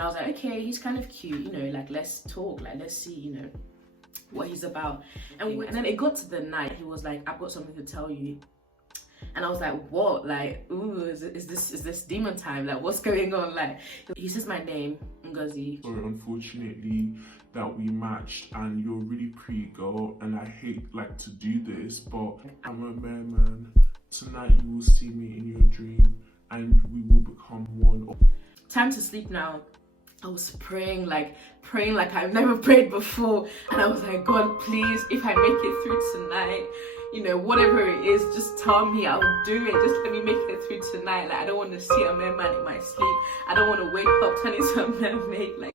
And I was like, okay, he's kind of cute, you know, like let's talk, like let's see, you know, what he's about. And then it got to the night. He was like, I've got something to tell you. And I was like, what? Like, ooh, is this demon time? Like, what's going on? Like, he says my name, Ngozi. Sorry, unfortunately, that we matched, and you're a really pretty girl, and I hate like to do this, but I'm a merman. Tonight you will see me in your dream, and we will become one. Time to sleep now. I was praying like I've never prayed before, and I was like, God, please, if I make it through tonight, you know, whatever it is, just tell me, I'll do it. Just let me make it through tonight. Like, I don't want to see a merman in my sleep. I don't want to wake up turning to a mermaid. Like,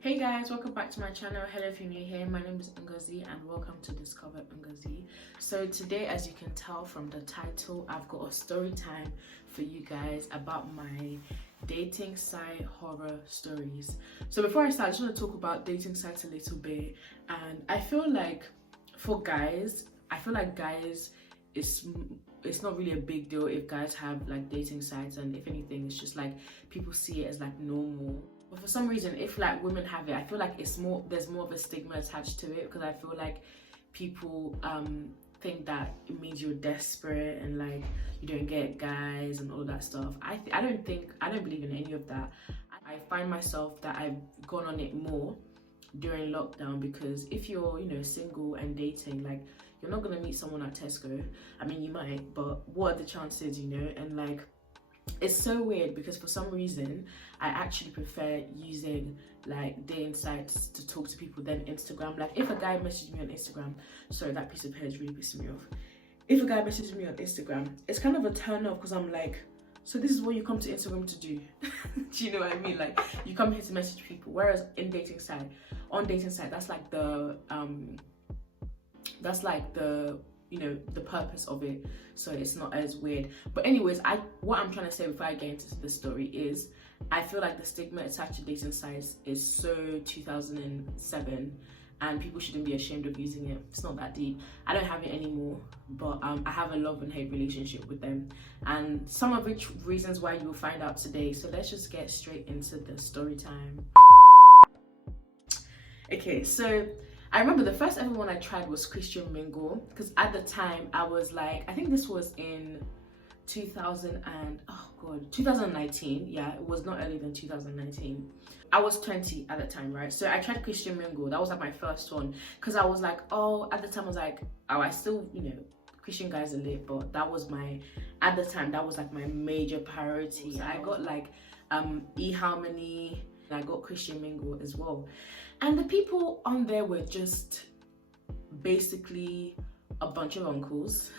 hey guys, welcome back to my channel. Hello if you're new here, my name is Ngozi and welcome to Discover Ngozi. So today, as you can tell from the title, I've got a story time for you guys about my dating site horror stories. So before I start, I just want to talk about dating sites a little bit. And I feel like for guys, it's not really a big deal if guys have like dating sites, and if anything, it's just like people see it as like normal. But for some reason, if like women have it, I feel like there's more of a stigma attached to it, because I feel like people think that it means you're desperate and like you don't get guys and all that stuff. I don't believe in any of that. I find myself that I've gone on it more during lockdown, because if you're, you know, single and dating, like you're not gonna meet someone at Tesco. I mean, you might, but what are the chances, you know? And like, it's so weird because for some reason I actually prefer using like dating sites to talk to people than Instagram. Like, if a guy messages me on Instagram, sorry, that piece of hair is really pissing me off. If a guy messages me on Instagram, it's kind of a turn off, because I'm like, so this is what you come to Instagram to do? Do you know what I mean? Like, you come here to message people, whereas on dating site, that's like the you know, the purpose of it, so it's not as weird. But anyways, what I'm trying to say before I get into the story is, I feel like the stigma attached to dating sites is so 2007, and people shouldn't be ashamed of using it. It's not that deep. I don't have it anymore, but I have a love and hate relationship with them, and some of which reasons why you will find out today. So let's just get straight into the story time. Okay, so I remember the first ever one I tried was Christian Mingle, because at the time I was like, I think this was in 2019. Yeah, it was not earlier than 2019. I was 20 at the time, right? So I tried Christian Mingle. That was like my first one, because I was like, oh, at the time I was like, oh, I still, you know, Christian guys are lit, but that was at the time, that was like my major priority. I got like eHarmony, and I got Christian Mingle as well. And the people on there were just basically a bunch of uncles.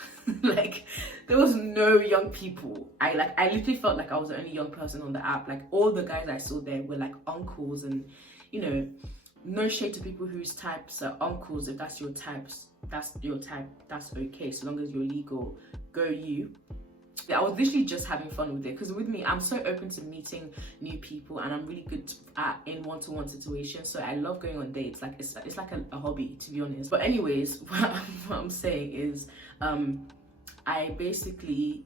Like, there was no young people. I literally felt like I was the only young person on the app. Like, all the guys I saw there were like uncles, and you know, no shade to people whose types are uncles. If that's your type, that's okay, so long as you're legal, go you. I was literally just having fun with it, because with me, I'm so open to meeting new people, and I'm really good in one-to-one situations. So I love going on dates. Like, it's like a hobby, to be honest. But anyways, what I'm saying is, I basically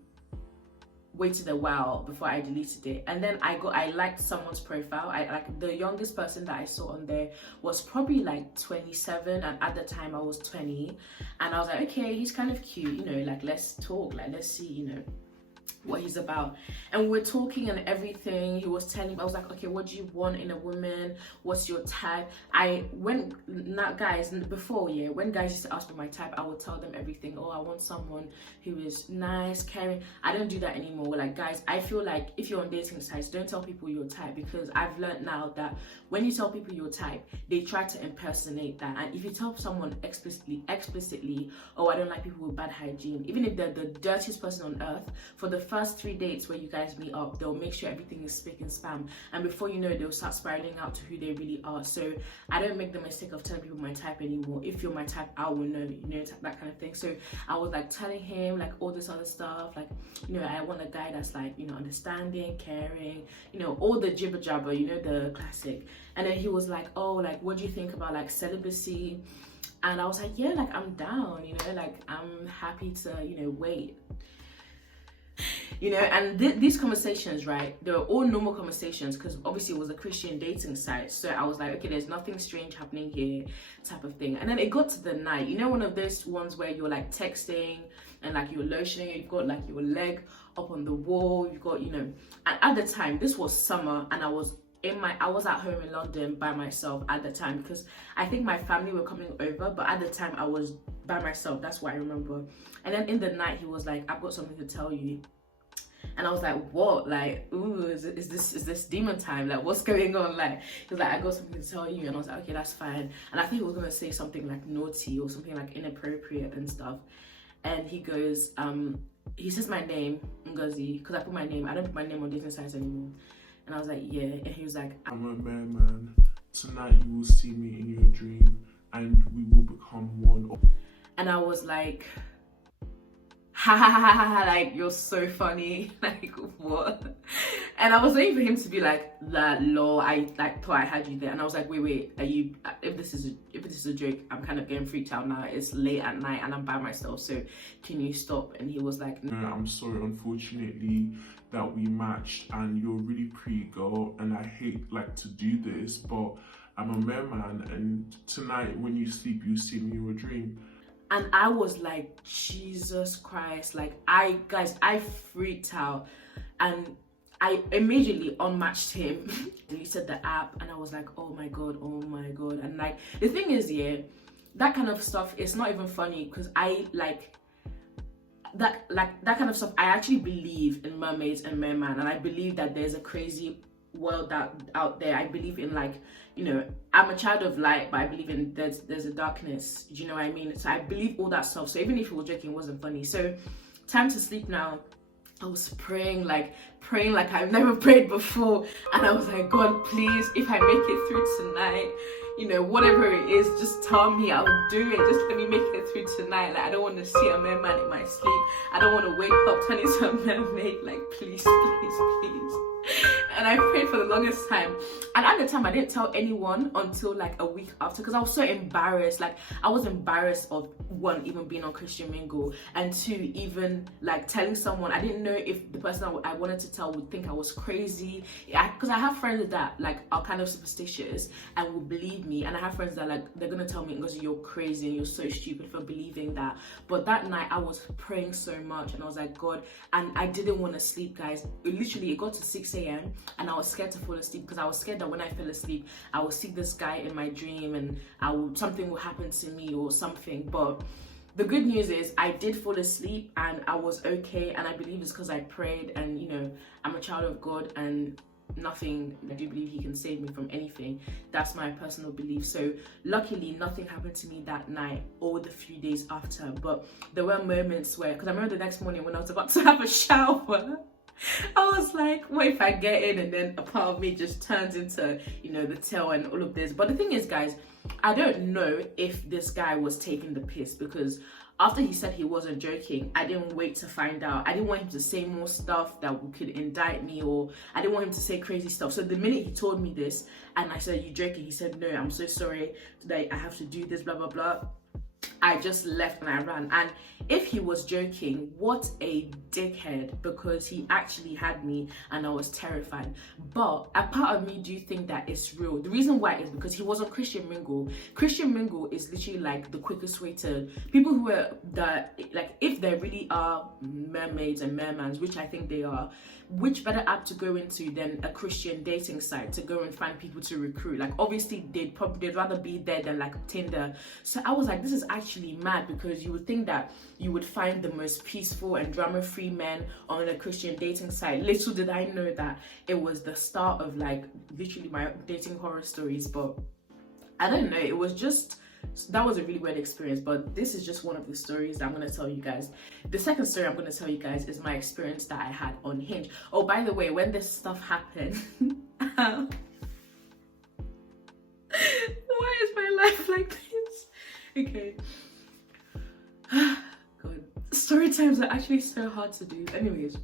waited a while before I deleted it, and then I liked someone's profile. I like the youngest person that I saw on there was probably like 27, and at the time I was 20, and I was like, okay, he's kind of cute, you know, like let's talk, like let's see, you know, what he's about. And we're talking and everything. He was telling me, I was like, okay, what do you want in a woman? What's your type? When guys used to ask me my type, I would tell them everything. Oh, I want someone who is nice, caring. I don't do that anymore. Like, guys, I feel like if you're on dating sites, don't tell people your type, because I've learned now that when you tell people your type, they try to impersonate that. And if you tell someone explicitly, oh, I don't like people with bad hygiene, even if they're the dirtiest person on earth, for the first 3 dates where you guys meet up, they'll make sure everything is spick and spam, and before you know, they'll start spiraling out to who they really are. So I don't make the mistake of telling people my type anymore. If you're my type, I will know, you know, that kind of thing. So I was like telling him like all this other stuff, like, you know, I want a guy that's like, you know, understanding, caring, you know, all the jibber jabber, you know, the classic. And then he was like, oh, like, what do you think about like celibacy? And I was like, yeah, like I'm down, you know, like I'm happy to, you know, wait. you know. And these conversations, right, they were all normal conversations because obviously it was a Christian dating site. So I was like, okay, there's nothing strange happening here, type of thing. And then it got to the night, you know, one of those ones where you're like texting and like you're lotioning, you've got like your leg up on the wall, you've got, you know. And at the time, this was summer, and I was at home in London by myself at the time, because I think my family were coming over, but at the time I was by myself. That's what I remember. And then in the night he was like, I've got something to tell you. And I was like, what? Like, ooh, is this demon time? Like, what's going on? Like, he was like, I got something to tell you. And I was like, okay, that's fine. And I think he was gonna say something like naughty or something like inappropriate and stuff. And he goes, he says my name, Ngozi, because I put my name, I don't put my name on dating sites anymore. And I was like, yeah. And he was like, I'm a merman. Tonight you will see me in your dream, and we will become one. And I was like, ha ha ha ha ha, like, you're so funny. Like, what? And I was waiting for him to be like, that lol, I like thought I had you there. And I was like, wait, are you, if this is a joke, I'm kind of getting freaked out now. It's late at night and I'm by myself, so can you stop? And he was like, no, I'm sorry, unfortunately that we matched, and you're a really pretty girl, and I hate like to do this, but I'm a merman, and tonight when you sleep you see me in your dream. and I was like, Jesus Christ, like I freaked out, and I immediately unmatched him, deleted the app, and I was like, oh my god. And like, the thing is, yeah, that kind of stuff, it's not even funny, because I like that kind of stuff. I actually believe in mermaids and merman, and I believe that there's a crazy world out there. I believe in, like, you know, I'm a child of light, but I believe in there's a darkness. Do you know what I mean? So I believe all that stuff. So even if you were joking, it wasn't funny. So time to sleep now. I was praying like I've never prayed before, and I was like, God, please, if I make it through tonight, you know, whatever it is, just tell me, I'll do it. Just let me make it through tonight. Like, I don't want to see a merman in my sleep. I don't want to wake up turning to a mermaid. Like, please. And I prayed for the longest time, and at the time I didn't tell anyone until like a week after, because I was so embarrassed. Like, I was embarrassed of, one, even being on Christian Mingle, and two, even like telling someone. I didn't know if the person I wanted to tell would think I was crazy, because I have friends that like are kind of superstitious and will believe me, and I have friends that like they're gonna tell me, because you're crazy and you're so stupid for believing that. But that night I was praying so much, and I was like, God, and I didn't want to sleep, guys. It got to 6 a.m. and I was scared to fall asleep, because I was scared that when I fell asleep I would see this guy in my dream and something will happen to me or something. But the good news is I did fall asleep and I was okay, and I believe it's because I prayed, and you know, I'm a child of God, and nothing, I do believe he can save me from anything. That's my personal belief. So luckily nothing happened to me that night or the few days after. But there were moments where, because I remember the next morning when I was about to have a shower, I was like, what if I get in and then a part of me just turns into, you know, the tail and all of this. But the thing is, guys, I don't know if this guy was taking the piss, because after he said he wasn't joking, I didn't wait to find out. I didn't want him to say more stuff that could indict me, or I didn't want him to say crazy stuff. So the minute he told me this and I said, you joking? He said, no, I'm so sorry that I have to do this, blah, blah, blah. I just left and I ran. And if he was joking, what a dickhead, because he actually had me and I was terrified. But a part of me do think that it's real. The reason why is because he was on Christian Mingle. Christian Mingle is literally like the quickest way to, people who are that, like, if there really are mermaids and mermans, which I think they are, which better app to go into than a Christian dating site to go and find people to recruit? Like, obviously they'd rather be there than like Tinder. So I was like, this is actually mad, because you would think that you would find the most peaceful and drama-free men on a Christian dating site. Little did I know that it was the start of like literally my dating horror stories. But I don't know, it was just, that was a really weird experience. But this is just one of the stories that I'm going to tell you guys. The second story I'm going to tell you guys is my experience that I had on Hinge. Oh, by the way, when this stuff happened, why is my life like this? Okay. God, story times are actually so hard to do. Anyways,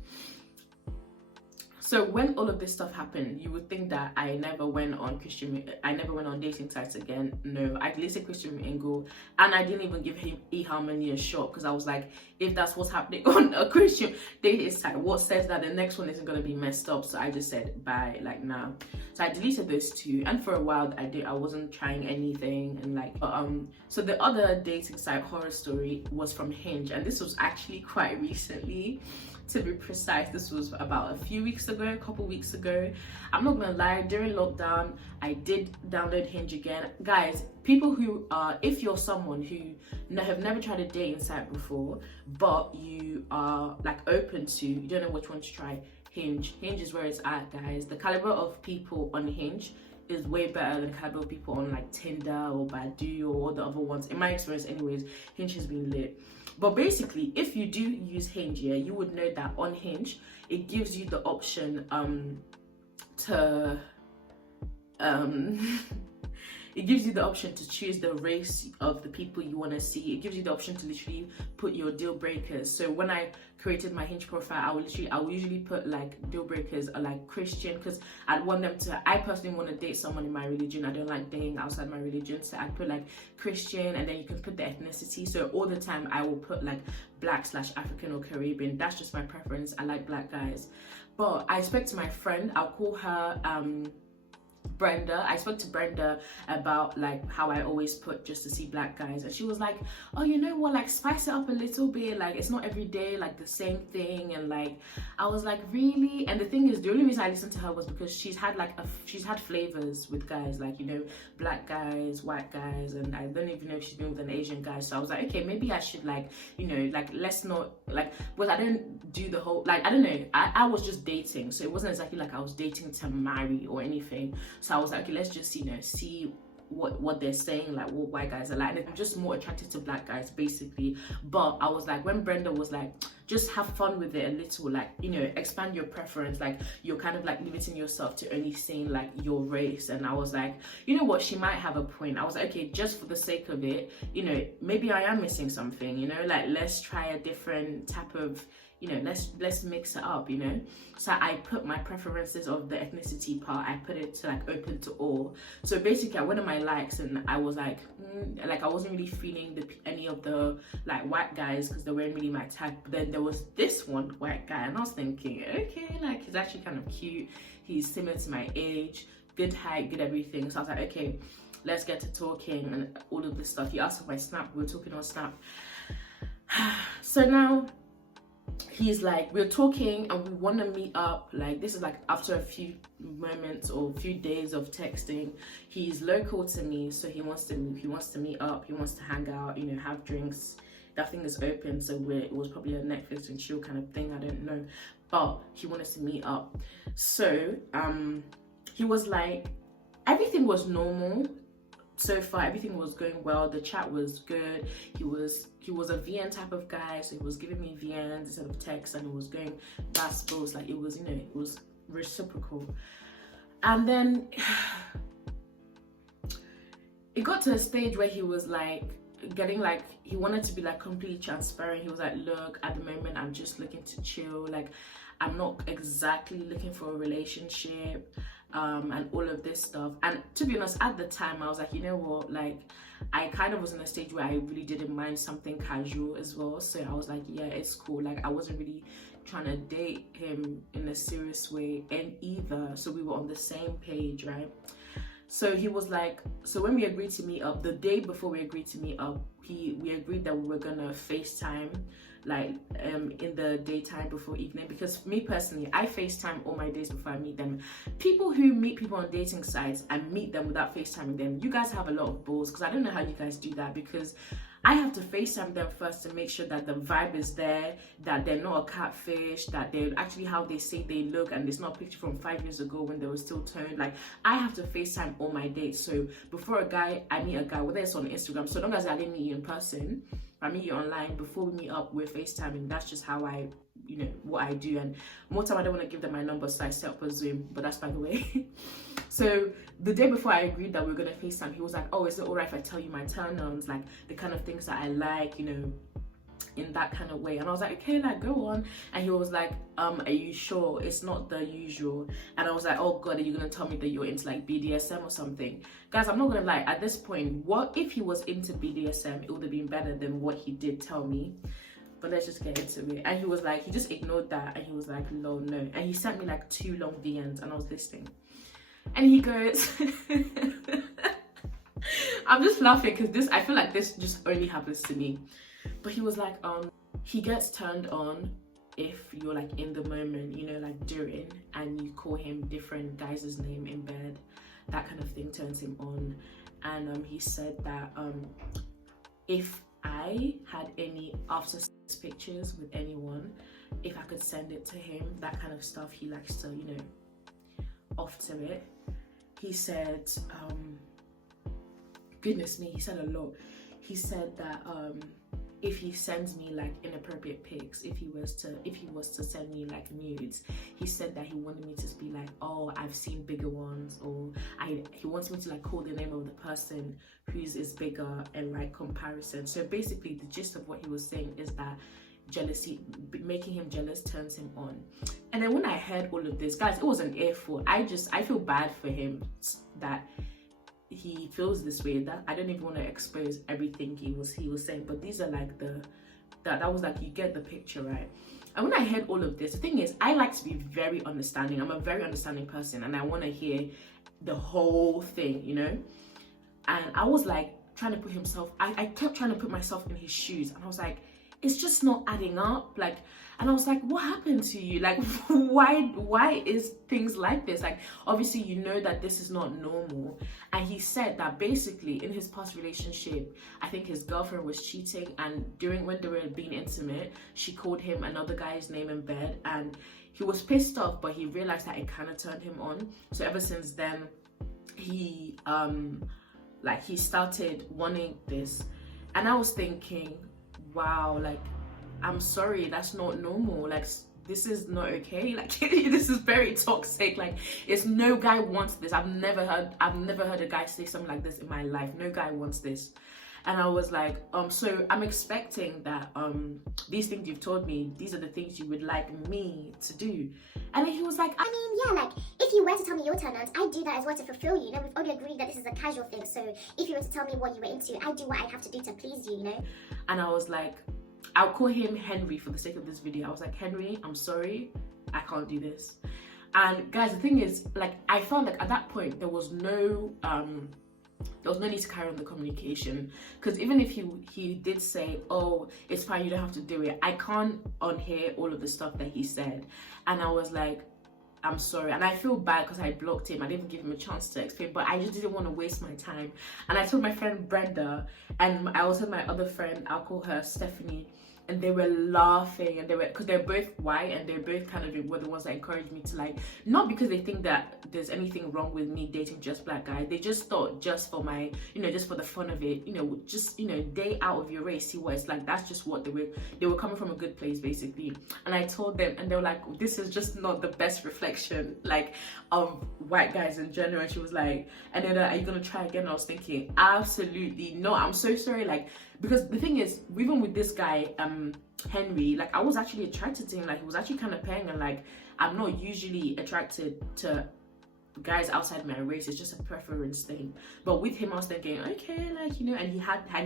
so So when all of this stuff happened, you would think that I never went on dating sites again. No, I deleted Christian Mingle, and I didn't even give him eHarmony a shot, because I was like, if that's what's happening on a Christian dating site, what says that the next one isn't going to be messed up? So I just said bye, like nah. So I deleted those two, and for a while I wasn't trying anything, and like so the other dating site, Horror Story, was from Hinge, and this was actually quite recently. To be precise, this was about a couple weeks ago. I'm not gonna lie, during lockdown, I did download Hinge again. Guys, people who if you're someone who have never tried a dating site before, but you are like open to, you don't know which one to try, Hinge is where it's at, guys. The caliber of people on Hinge is way better than the caliber of people on like Tinder or Badoo or all the other ones. In my experience anyways, Hinge has been lit. But basically, if you do use Hinge, yeah, you would know that on Hinge, it gives you the option it gives you the option to choose the race of the people you want to see. It gives you the option to literally put your deal breakers. So when I created my Hinge profile, I will usually put like deal breakers or like Christian, because I personally want to date someone in my religion. I don't like dating outside my religion. So I put like Christian, and then you can put the ethnicity. So all the time I will put like Black/African or Caribbean. That's just my preference. I like Black guys. But I spoke to my friend, I'll call her Brenda. I spoke to Brenda about like how I always put just to see Black guys, and she was like, oh, you know what, like spice it up a little bit, like it's not every day like the same thing. And like I was like, really? And the thing is, the only reason I listened to her was because she's had flavors with guys, like, you know, Black guys, white guys, and I don't even know if she's been with an Asian guy. So I was like, okay, maybe I should like, you know, like let's not like, but I don't do the whole, like, I don't know, I was just dating, so it wasn't exactly like I was dating to marry or anything. So I was like, okay, let's just, you know, see what they're saying, like what white guys are like. And I'm just more attracted to Black guys, basically. But I was like, when Brenda was like, just have fun with it a little, like, you know, expand your preference, like you're kind of like limiting yourself to only seeing like your race. And I was like, you know what, she might have a point. I was like, okay, just for the sake of it, you know, maybe I am missing something, you know, like let's try a different type of, you know, let's mix it up, you know. So I put my preferences of the ethnicity part, I put it to like open to all. So basically I went on my likes, and I was like, like I wasn't really feeling any of the like white guys, because they weren't really my type. But then there was this one white guy, and I was thinking, okay, like he's actually kind of cute, he's similar to my age, good height, good everything. So I was like, okay, let's get to talking and all of this stuff. He asked for my Snap, we were talking on Snap. So now he's like, we're talking and we want to meet up. Like this is like after a few moments or a few days of texting. He's local to me, so he wants to meet up, he wants to hang out, you know, have drinks. That thing is open, so it was probably a Netflix and chill kind of thing, I don't know, but he wanted to meet up. So he was like, everything was normal so far, everything was going well, the chat was good. He was a VN type of guy, so he was giving me VNs instead of text, and it was going basketballs, like it was, you know, it was reciprocal. And then it got to a stage where he was like getting like, he wanted to be like completely transparent. He was like, look, at the moment I'm just looking to chill, like I'm not exactly looking for a relationship, and all of this stuff. And to be honest, at the time I was like, you know what, like I kind of was in a stage where I really didn't mind something casual as well. So I was like, yeah, it's cool. Like I wasn't really trying to date him in a serious way and either, so we were on the same page, right? So he was like, so when we agreed to meet up, the day before we agreed to meet up, we agreed that we were gonna FaceTime like in the daytime before evening, because me personally, I FaceTime all my days before I meet them. People who meet people on dating sites and meet them without FaceTiming them, you guys have a lot of balls, because I don't know how you guys do that, because I have to FaceTime them first to make sure that the vibe is there, that they're not a catfish, that they're actually how they say they look, and it's not a picture from 5 years ago when they were still toned. Like I have to FaceTime all my dates. So before I meet a guy, whether it's on Instagram, so long as I didn't meet you in person, I meet you online, before we meet up, we're FaceTiming. That's just how I, you know, what I do. And more time I don't want to give them my number, so I set up a Zoom, but that's by the way. So the day before I agreed that we were gonna FaceTime, he was like, oh, is it alright if I tell you my turn-ons, like the kind of things that I like, you know, in that kind of way. And I was like, okay, like go on. And he was like, are you sure it's not the usual? And I was like, oh god, are you gonna tell me that you're into like BDSM or something? Guys, I'm not gonna lie, at this point, what if he was into BDSM? It would have been better than what he did tell me. But let's just get into it. And he was like, he just ignored that, and he was like, no. And he sent me like 2 long DMs, and I was listening. And he goes, I'm just laughing because I feel like this just only happens to me. But he was like, he gets turned on if you're like in the moment, you know, like during, and you call him different guys' name in bed. That kind of thing turns him on. And he said that if I had any after sex pictures with anyone, if I could send it to him, that kind of stuff, he likes to, you know, off to it. He said, goodness me, he said a lot. He said that if he sends me like inappropriate pics, if he was to send me like nudes, he said that he wanted me to be like, oh, I've seen bigger ones, or he wants me to like call the name of the person whose is bigger and like comparison. So basically the gist of what he was saying is that jealousy, making him jealous, turns him on. And then when I heard all of this, guys, it was an earful. I feel bad for him that he feels this way. That I don't even want to expose everything he was saying, but these are like that was like, you get the picture, right? And when I heard all of this, the thing is, I like to be very understanding. I'm a very understanding person, and I want to hear the whole thing, you know. And I was like trying to put himself, I kept trying to put myself in his shoes, and I was like, it's just not adding up. Like, and I was like, what happened to you? Like, why is things like this? Like, obviously you know that this is not normal. And he said that basically in his past relationship, I think his girlfriend was cheating, and when they were being intimate, she called him another guy's name in bed, and he was pissed off, but he realized that it kind of turned him on. So ever since then, he he started wanting this. And I was thinking, wow, like, I'm sorry, that's not normal. Like, this is not okay. Like, this is very toxic. Like, it's no guy wants this. I've never heard a guy say something like this in my life. No guy wants this. And I was like, so I'm expecting that these things you've told me, these are the things you would like me to do. And then he was like, I mean, yeah, like, if you were to tell me your turn-ons, I do that as well to fulfill you. You know, we've already agreed that this is a casual thing. So if you were to tell me what you were into, I do what I have to do to please you, you know? And I was like, I'll call him Henry for the sake of this video. I was like, Henry, I'm sorry, I can't do this. And guys, the thing is, like, I found like at that point, there was no need to carry on the communication, because even if he did say, oh, it's fine, you don't have to do it, I can't unhear all of the stuff that he said. And I was like, I'm sorry. And I feel bad because I blocked him. I didn't give him a chance to explain, but I just didn't want to waste my time. And I told my friend Brenda, and I also had my other friend, I'll call her Stephanie, and they were laughing, and because they're both white, and they're both kind of were the ones that encouraged me to, like, not because they think that there's anything wrong with me dating just black guys. They just thought, just for my, you know, just for the fun of it, you know, just, you know, day out of your race, see what it's like. That's just what they were coming from a good place, basically. And I told them, and they were like, this is just not the best reflection, like, of white guys in general. And she was like, and then are you gonna try again? And I was thinking, absolutely no, I'm so sorry. Like, because the thing is, even with this guy, Henry, like, I was actually attracted to him. Like, he was actually kind of paying, and like, I'm not usually attracted to guys outside my race. It's just a preference thing. But with him, I was thinking, okay, like, you know, and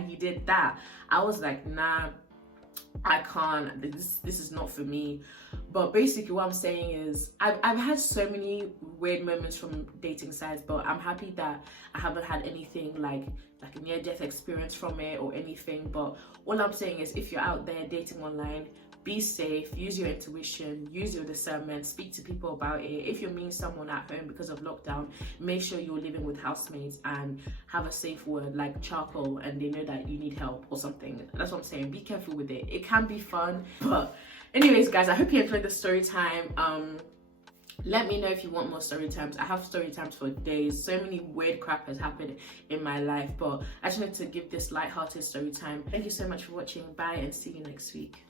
he did that. I was like, nah, I can't, this is not for me. But basically what I'm saying is, I've had so many weird moments from dating sites, but I'm happy that I haven't had anything like a near-death experience from it or anything. But all I'm saying is, if you're out there dating online, be safe, use your intuition, use your discernment, speak to people about it. If you're meeting someone at home because of lockdown, make sure you're living with housemates and have a safe word like charcoal, and they know that you need help or something. That's what I'm saying. Be careful with it. It can be fun. But anyways, guys, I hope you enjoyed the story time. Let me know if you want more story times. I have story times for days. So many weird crap has happened in my life, but I just wanted to give this light-hearted story time. Thank you so much for watching. Bye, and see you next week.